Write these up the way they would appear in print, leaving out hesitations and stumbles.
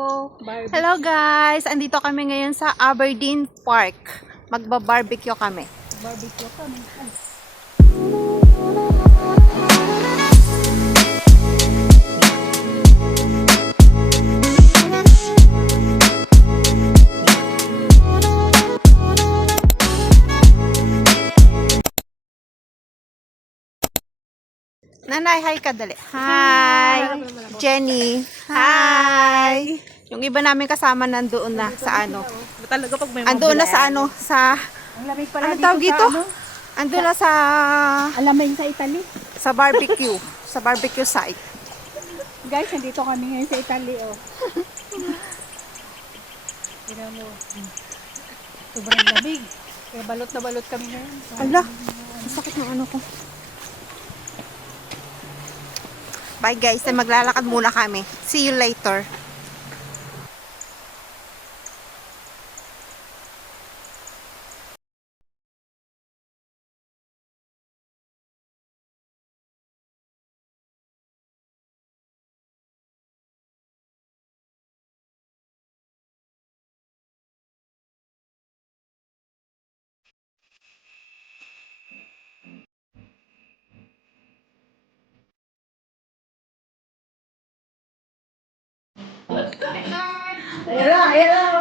Hello guys! Andito kami ngayon sa Aberdeen Park. Magba-barbecue kami. Barbecue kami. Nanay, hi ka dali. Hi! Jenny. Hi! Yung iba namin kasama nandoon na sa ano. Talaga pag may Andoon na sa ano, sa... Ang lamig pala Ano tawag dito? Ano? Andoon na sa... Alamig sa Italy. Sa barbecue. Sa barbecue site. Guys, nandito kami ngayon sa Italy, oh. Tignan mo. Sobrang lamig. Kaya balot na balot kami ngayon. Ala, sakit ng ano ko. Bye guys, maglalakad muna kami. See you later.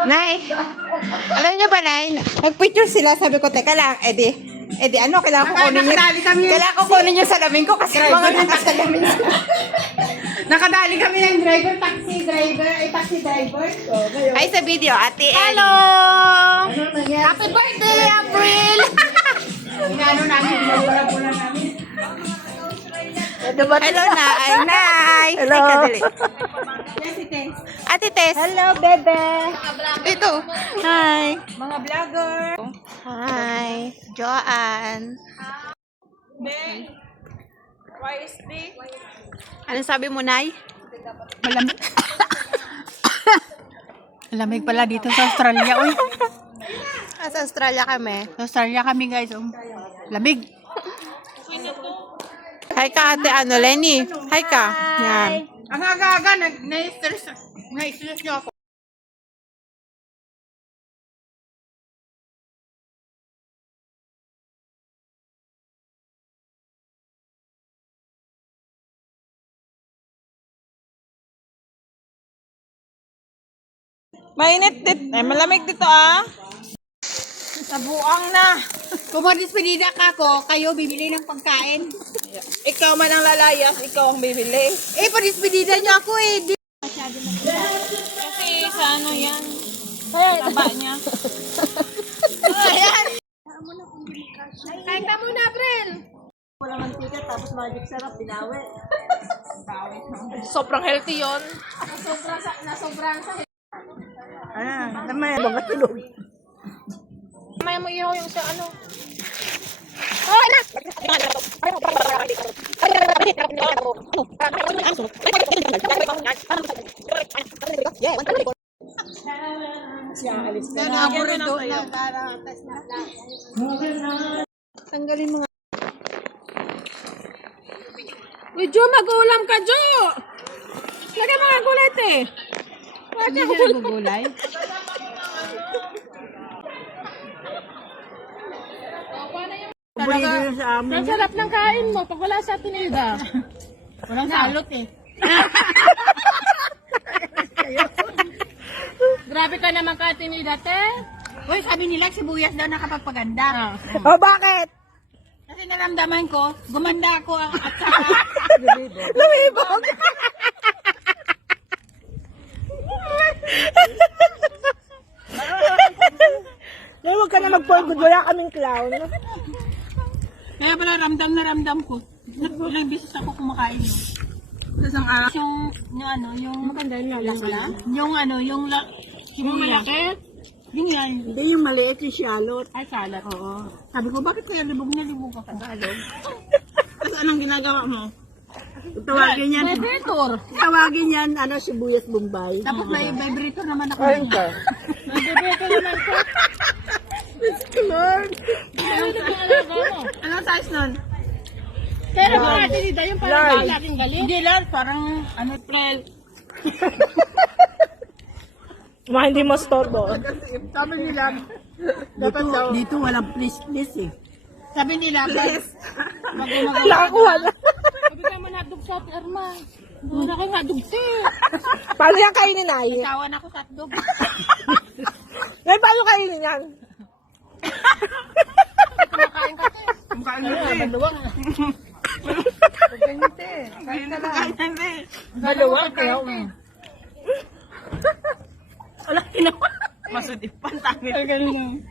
Nay, alam niyo ba, Nay? Nag-picture sila, sabi ko, teka lang, edi ano, kailangan ko kunin yung salamin ko kasi mga nakasalamin sila. Nakadali kami ng taxi driver. Ay, sa video, Ate Ellie. Hello! Happy birthday, April! Inano namin, pula namin. Hello, Nay. Nay. Hello. Ay, kadali. Ate Tess. Hello, bebe. Ito. Hi. Mga vlogger. Hi. Joanne. Anong sabi mo, Nay? Malamig. Malamig pala dito sa Australia, oy. Sa Australia kami. Sa Australia kami, guys, oh. Lamig. Hi ka, Ate Lenny. Hi ka. Yan. Ang aga-aga, na-stress niyo ako. Mainit dito. Eh, malamig dito ah. Nabuang na. Kung madispedida ka ko, kayo bibili ng pagkain. Ikaw man ang lalayas, ikaw ang bibili. Eh, padispedida niyo ako eh. Kasi sa ano yan. Taba niya. Ayan. Kain ka muna, April. Sobrang healthy yon. Ayan, namay, mga tulog. May mo ihaw yung sa ano. Tanggalin mga... Uy, Jo, mag-ulam ka, Jo! Lagay mga gulit eh. Hindi siya nagugulay. Paborito yun sa amin. Ang sarap ng kain mo pag wala sa tinida. Walang salot eh. Grabe ka naman ka tinida, te. Uy, sabi nila sibuyas daw nakapagpaganda. Oh, bakit? Kasi naramdaman ko, gumanda ako at saka Lumibog! Huwag ka na mag-forgood, wala kaming clown. kaya pala ramdam na ramdam ko. Ilang beses ako kumakain. Isang araw. Yung Maganda yung lalasa. yung malaki? Yun yan. Hindi yung maliit yung siyalot. Ay, salat. Oo. Sabi ko, bakit kaya libog na libog ka Tagalog? Tapos anong ginagawa mo? Tawagin yan. Vibrator. Tawagin yan, sibuyas Bombay. Tapos may vibrator naman ako. Ayun ka. May vibrator naman ko. Lord. Ano na ang alaga mo? Anong size nun? Pero kung natin dito, yung parang Large. natin galing. Hindi, large. Parang, ano, 12. Mga hindi mo storbo. Sabi nila, dapat daw. Dito walang please eh. Sabi nila, please. Nakakuha na. Sabi ka manadog sa Arma. Doon na kayo nadugsi. Paano yan kainin, Nay? Tawan ako sa dog. Nay, paano kainin yan? Kumakain ka te. Kumakain ka te. Maluwang. Kumakain te. Kain na lang. Maluwang kayo. Wala kinawa. Masudipan tayo. Ay, ganun lang.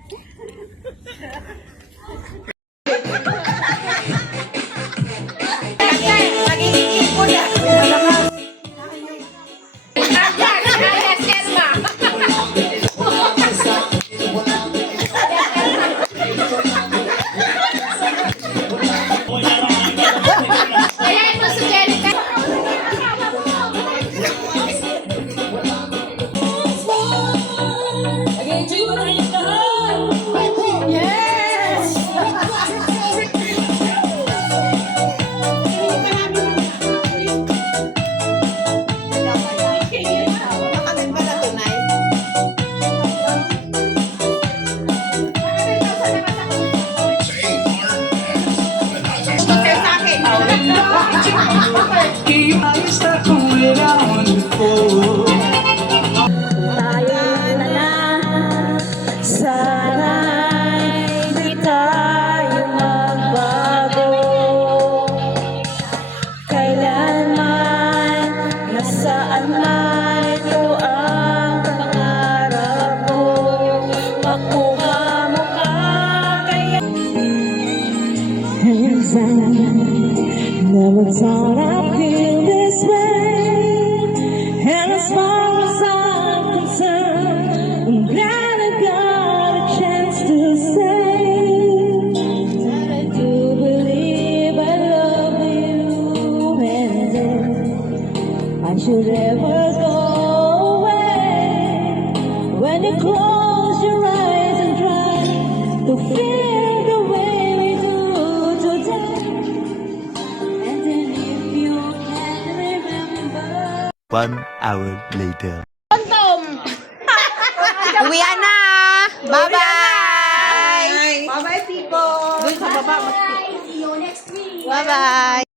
Sana'y di tayo magbago. Kailanman, nasaan man ito ang pangarap ko. Makuha mo ka kaya. Never thought I'd feel this way. And as far as I'm concerned, I'm glad I got a chance to say that I do believe I love you, and if I should ever go away, when you close your eyes and try to feel the way we do today, and then if you can remember. 1 hour later. Uwian na! Bye-bye! Bye-bye, people. Bye-bye!